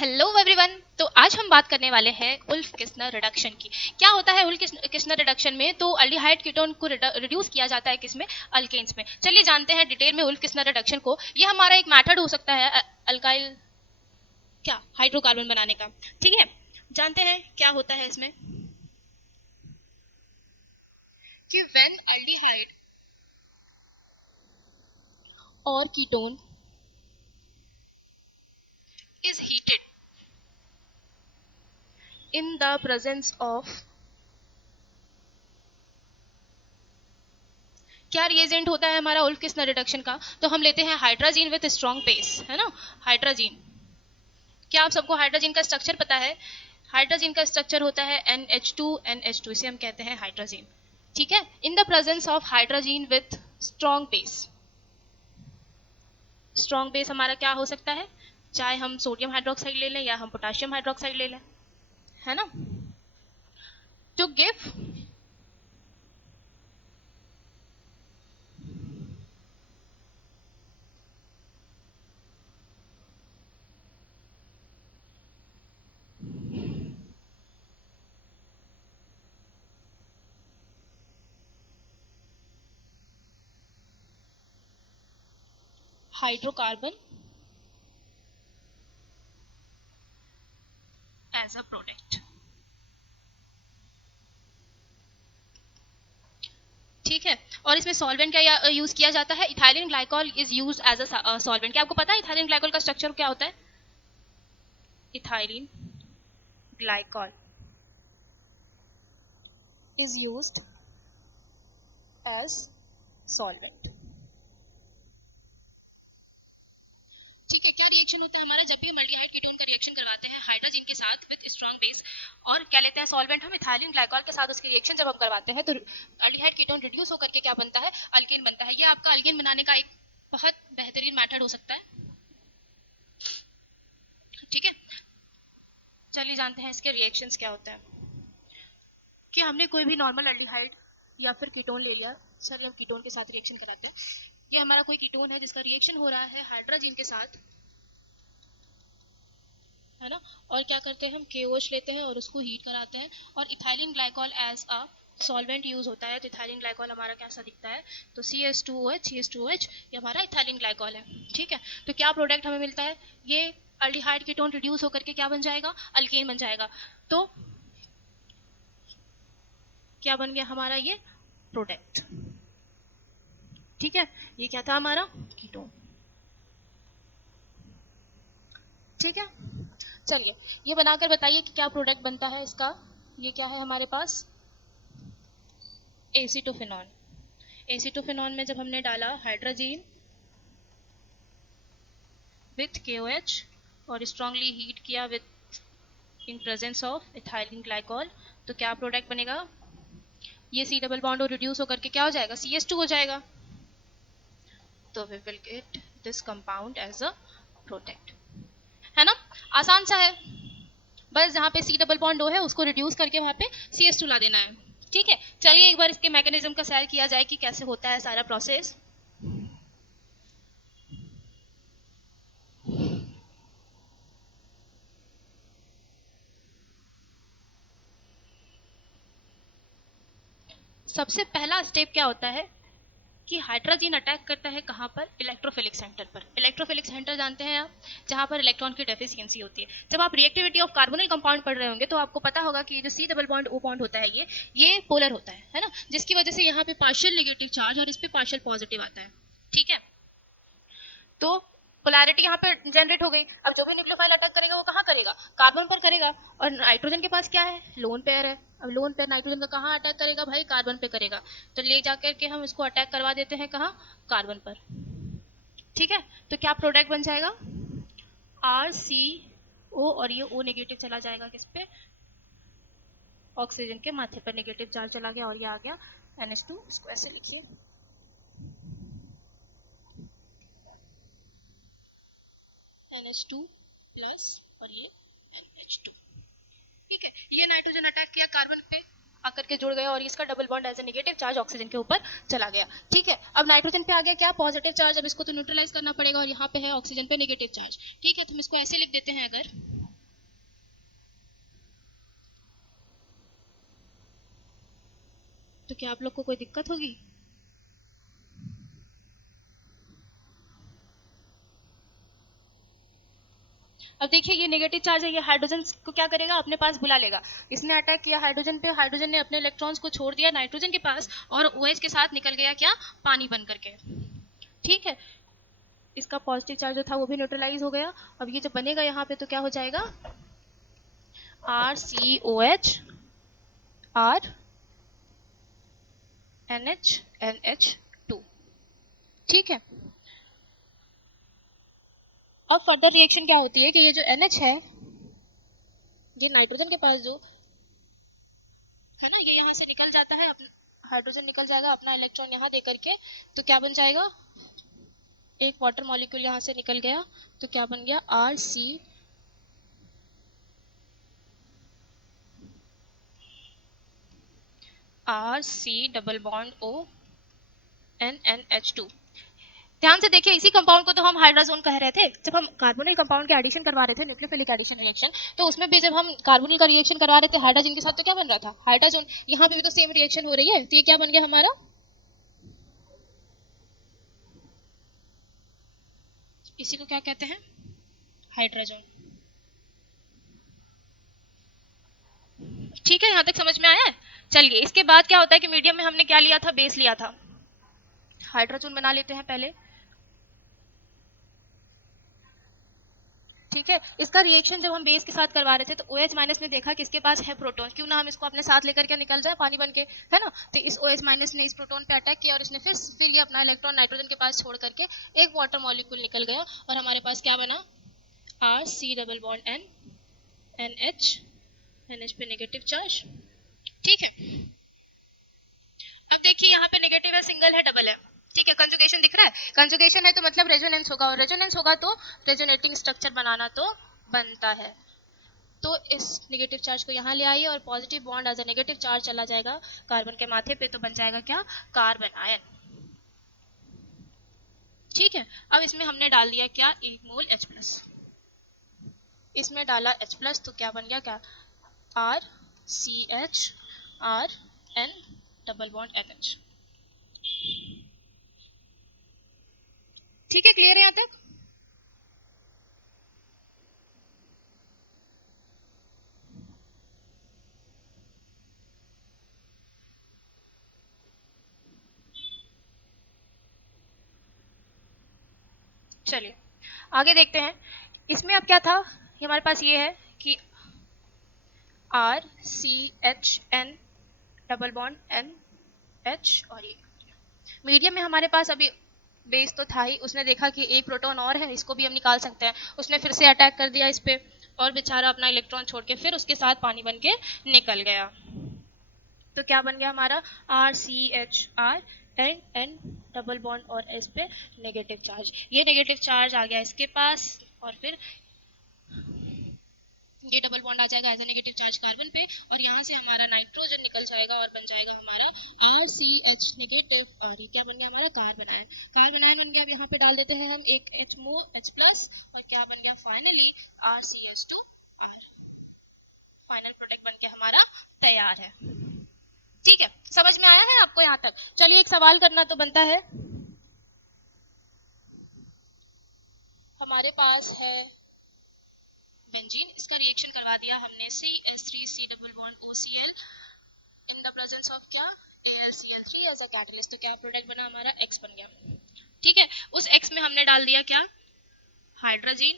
Hello everyone. तो आज हम बात करने वाले हैं उल्फ-किस्नर रिडक्शन की। क्या होता है उल्फ-किस्नर रिडक्शन में? तो अल्डिहाइड कीटोन को रिड्यूस किया जाता है किसमें? अल्केन्स में। चलिए जानते हैं डिटेल में उल्फ-किस्नर रिडक्शन को। ये हमारा एक मेथड हो सकता है अल्काइल क्या हाइड्रोकार्बन बनाने का। ठीक है, जानते हैं क्या होता है इसमें कि व्हेन अल्डिहाइड और ketone is heated in the presence of क्या रिएजेंट होता है हमारा उल्फ-किस्नर रिडक्शन का? तो हम लेते हैं हाइड्रोजीन विद स्ट्रॉन्ग बेस, है ना। हाइड्रोजीन, क्या आप सबको हाइड्रोजीन का स्ट्रक्चर पता है? हाइड्रोजीन का स्ट्रक्चर होता है NH2NH2, इसे हम कहते हैं हाइड्रोजीन। ठीक है, in the presence of hydrazine with strong base. Strong base हमारा क्या हो सकता है? चाहे हम सोडियम हाइड्रोक्साइड ले लें या हम पोटेशियम हाइड्रोक्साइड ले लें, है ना। To give hydrocarbon as a product. ठीक है, और इसमें सॉल्वेंट क्या यूज किया जाता है? Ethylene glycol is used as a solvent. क्या आपको पता है इथाइलिन ग्लाइकॉल का स्ट्रक्चर क्या होता है? Ethylene glycol is used as solvent। ठीक है, क्या रिएक्शन होता है हमारा जब भी हम अल्डिहाइड कीटोन का रिएक्शन करवाते हैं हाइड्रोजन के साथ विद स्ट्रॉन्ग बेस, और क्या लेते हैं सॉल्वेंट हम इथाइलिन ग्लाइकॉल के साथ। उसकी रिएक्शन जब हम करवाते हैं तो अल्डिहाइड कीटोन रिड्यूस होकर के क्या बनता है? अल्कीन बनता है। ये आपका अल्कीन बनाने का एक बहुत बेहतरीन मेथड हो सकता है। ठीक है, चलिए जानते हैं इसके रिएक्शंस क्या होते हैं। कि हमने कोई भी नॉर्मल अल्डिहाइड या फिर कीटोन ले लिया, सर हम कीटोन के साथ रिएक्शन कराते हैं। ये हमारा कोई कीटोन है जिसका रिएक्शन हो रहा है हाइड्रोजन के साथ, है ना। और क्या करते हैं हम KOH लेते हैं और उसको हीट कराते हैं, और ethylene glycol as a solvent use होता है। तो इथाइलिन ग्लाइकॉल हमारा कैसा दिखता है? तो CH2OH ये हमारा इथाइलिन ग्लाइकॉल है। ठीक है, तो क्या प्रोडक्ट हमें मिलता है? ये अल्डिहाइड कीटोन रिड्यूस होकर के क्या बन जाएगा? अल्केन बन जाएगा। तो क्या बन गया हमारा ये प्रोडक्ट? ठीक है, ये क्या था हमारा? कीटोन। ठीक है, चलिए ये बनाकर बताइए कि क्या प्रोडक्ट बनता है इसका। ये क्या है हमारे पास? एसीटोफिनॉन। एसीटोफिनॉन में जब हमने डाला हाइड्रोजीन विथ KOH और स्ट्रांगली हीट किया with in presence of ethylene glycol, तो क्या प्रोडक्ट बनेगा? ये C डबल बॉन्ड और रिड्यूस होकर के क्या हो जाएगा? CH2 हो जाएगा। तो we will get this compound as a product, है ना। आसान सा है, बस जहाँ पे C डबल बॉन्ड O है उसको रिड्यूस करके वहाँ पे CH2 ला देना है। ठीक है, चलिए एक बार इसके मैकेनिज्म का सैर किया जाए कि कैसे होता है सारा प्रोसेस। सबसे पहला स्टेप क्या होता है कि हाइड्रोजन अटैक करता है कहाँ पर? इलेक्ट्रोफिलिक सेंटर पर। इलेक्ट्रोफिलिक सेंटर जानते हैं आप, जहाँ पर इलेक्ट्रॉन की डेफिशिएंसी होती है। जब आप रिएक्टिविटी ऑफ कार्बोनिल कंपाउंड पढ़ रहे होंगे तो आपको पता होगा कि जो C double bond O bond होता है ये पोलर होता है ना, जिसकी वजह से यहाँ पे पार्शियल नेगेटिव चार्ज और इस पे पार्शियल पॉजिटिव आता है। ठीक है, तो पोलैरिटी यहाँ पे जनरेट हो गई। अब जो भी न्यूक्लियोफाइल अटैक करेगा वो कहाँ करेगा? कार्बन पर करेगा, और नाइट्रोजन के पास क्या है? लोन पेयर है। अब लोन पेयर नाइट्रोजन का कहाँ अटैक करेगा भाई? कार्बन पे करेगा। तो ले जाकर के हम इसको अटैक करवा देते हैं कहाँ? कार्बन पर। ठीक है, तो क्या प्रोडक्ट बन जाएगा? RCO, और ये O नेगेटिव चला जाएगा किस पे? ऑक्सीजन के माथे पर नेगेटिव चार्ज चला गया, और ये आ गया NH2। इसको ऐसे लिखिए, NH2 प्लस और ये NH2। ठीक है, ये नाइट्रोजन अटैक किया कार्बन पे आकर के जुड़ गया, और इसका double bond as a negative charge oxygen के ऊपर चला गया। ठीक है, अब नाइट्रोजन पे आ गया क्या? Positive charge. अब इसको तो न्यूट्रलाइज करना पड़ेगा, और यहाँ पे है ऑक्सीजन पे नेगेटिव चार्ज। ठीक है, तो हम इसको ऐसे लिख देते हैं अगर तो क्या आप लोग को कोई दिक्कत होगी? अब देखिए ये नेगेटिव चार्ज है, ये हाइड्रोजन को क्या करेगा, अपने पास बुला लेगा। इसने अटैक किया हाइड्रोजन पे, हाइड्रोजन ने अपने इलेक्ट्रॉन्स को छोड़ दिया नाइट्रोजन के पास और OH के साथ निकल गया क्या, पानी बन करके। ठीक है, इसका पॉजिटिव चार्ज जो था वो भी न्यूट्रलाइज हो गया। अब ये जब बनेगा यहाँ पे तो क्या हो जाएगा, RCOH R NH2। ठीक है, अब फर्दर रिएक्शन क्या होती है कि ये जो NH है, ये नाइट्रोजन के पास जो है ना, ये यहाँ से निकल जाता है, हाइड्रोजन निकल जाएगा अपना इलेक्ट्रॉन यहाँ दे करके, तो क्या बन जाएगा, एक वाटर मॉलिक्यूल यहाँ से निकल गया, तो क्या बन गया, RC double bond O NH2। ध्यान से देखिए, इसी कंपाउंड को तो हम हाइड्रोजन कह रहे थे जब हम कार्बोनिल कंपाउंड के एडिशन करवा रहे थे, न्यूक्लियोफिलिक एडिशन रिएक्शन। तो उसमें भी जब हम कार्बोनिल का रिएक्शन करवा रहे थे हाइड्रोजन के साथ, तो क्या बन रहा था, हाइड्रोजन। यहाँ पे भी तो सेम रिएक्शन हो रही है, तो ये क्या बन गया हमारा, इसी को क्या कहते हैं, हाइड्रोजन। ठीक है, यहाँ तक समझ में आया है। चलिए इसके बाद क्या होता है कि मीडियम में हमने क्या लिया था, बेस लिया था, हाइड्रोजन बना लेते हैं पहले। ठीक है, इसका रिएक्शन जब हम बेस के साथ करवा रहे थे तो OH माइनस ने देखा कि इसके पास है प्रोटॉन, क्यों ना हम इसको अपने साथ लेकर के निकल जाए पानी बन के, है ना। तो इस OH माइनस ने इस प्रोटॉन पे अटैक किया और इसने फिर ये अपना इलेक्ट्रॉन नाइट्रोजन के पास छोड़ करके एक वाटर मॉलिक्यूल निकल गया और हमारे पास क्या बना, RC double bond N NH पे नेगेटिव चार्ज। ठीक है, अब देखिए यहाँ पे नेगेटिव है, सिंगल है, डबल है। ठीक है, कंजुगेशन दिख रहा है, कंजुगेशन है तो मतलब रेजोनेंस होगा, और रेजोनेंस होगा तो रेजोनेटिंग स्ट्रक्चर बनाना तो बनता है। तो इस नेगेटिव चार्ज को यहाँ ले आइए और positive bond as a negative charge चला जाएगा कार्बन के माथे पे, तो बन जाएगा क्या, कार्बन आयन। ठीक है, अब इसमें हमने डाल दिया क्या, 1 मोल H+, इसमें डाला H+, तो क्या बन गया, क्या, RCH RN double bond NH। ठीक है, क्लियर है यहाँ तक। चलिए आगे देखते हैं, इसमें अब क्या था, हमारे पास ये है कि RCHN डबल बॉन्ड NH, और ये मीडियम में हमारे पास अभी बेस तो था ही, उसने देखा कि एक प्रोटॉन और है, इसको भी हम निकाल सकते हैं, उसने फिर से अटैक कर दिया इस पे और बेचारा अपना इलेक्ट्रॉन छोड़ के फिर उसके साथ पानी बन के निकल गया। तो क्या बन गया हमारा, RCHR N डबल बॉन्ड और S पे नेगेटिव चार्ज, ये नेगेटिव चार्ज आ गया इसके पास और फिर ये डबल बॉन्ड आ जाएगा as a negative charge carbon पे, और यहाँ से हमारा नाइट्रोजन निकल जाएगा और बन जाएगा हमारा RCH नेगेटिव, और ये क्या बन गया हमारा, कार्बन आयन। कार्बन आयन बन गया। अब यहाँ पे डाल देते हैं हम एक H+, और क्या बन गया फाइनली RCH2R। फाइनल प्रोडक्ट बन के हमारा तैयार है। ठीक है, समझ में आया है आपको यहाँ तक। चलिए एक सवाल करना तो बनता है, हमारे पास है बेंजीन, इसका रिएक्शन करवा दिया हमने CH3C double bond OCl in the presence of क्या, AlCl3 एज अ कैटलिस्ट, तो क्या प्रोडक्ट बना हमारा, X बन गया। ठीक है, उस X में हमने डाल दिया क्या, hydrogen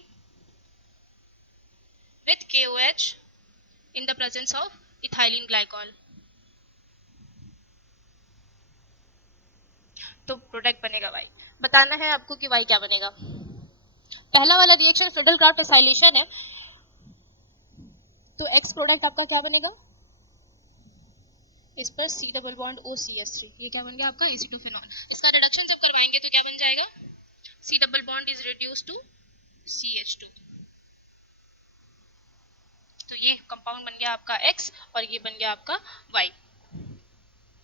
with KOH in the presence of ethylene glycol, तो प्रोडक्ट बनेगा Y। बताना है आपको कि Y क्या बनेगा। पहला वाला रिएक्शन फिडलक्राफ्ट एसाइलेशन है, तो X प्रोडक्ट आपका क्या बनेगा, इस पर C डबल बॉन्ड OCH3, ये क्या बन गया आपका एसीटोफेनॉल। इसका रिडक्शन जब करवाएंगे तो क्या बन जाएगा, C double bond is reduce to CH2, तो ये कंपाउंड बन गया आपका X और ये बन गया आपका Y।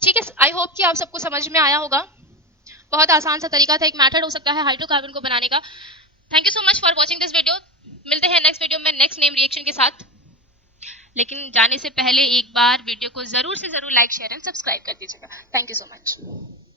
ठीक है, आई होप कि आप सबको समझ में आया होगा। बहुत आसान सा तरीका था, एक मेथड हो सकता है हाइड्रोकार्बन को बनाने का। Thank you so much for watching this video. मिलते हैं नेक्स्ट वीडियो में नेक्स्ट नेम रिएक्शन के साथ। लेकिन जाने से पहले एक बार वीडियो को ज़रूर से ज़रूर लाइक शेयर एंड सब्सक्राइब कर दीजिएगा। Thank you so much.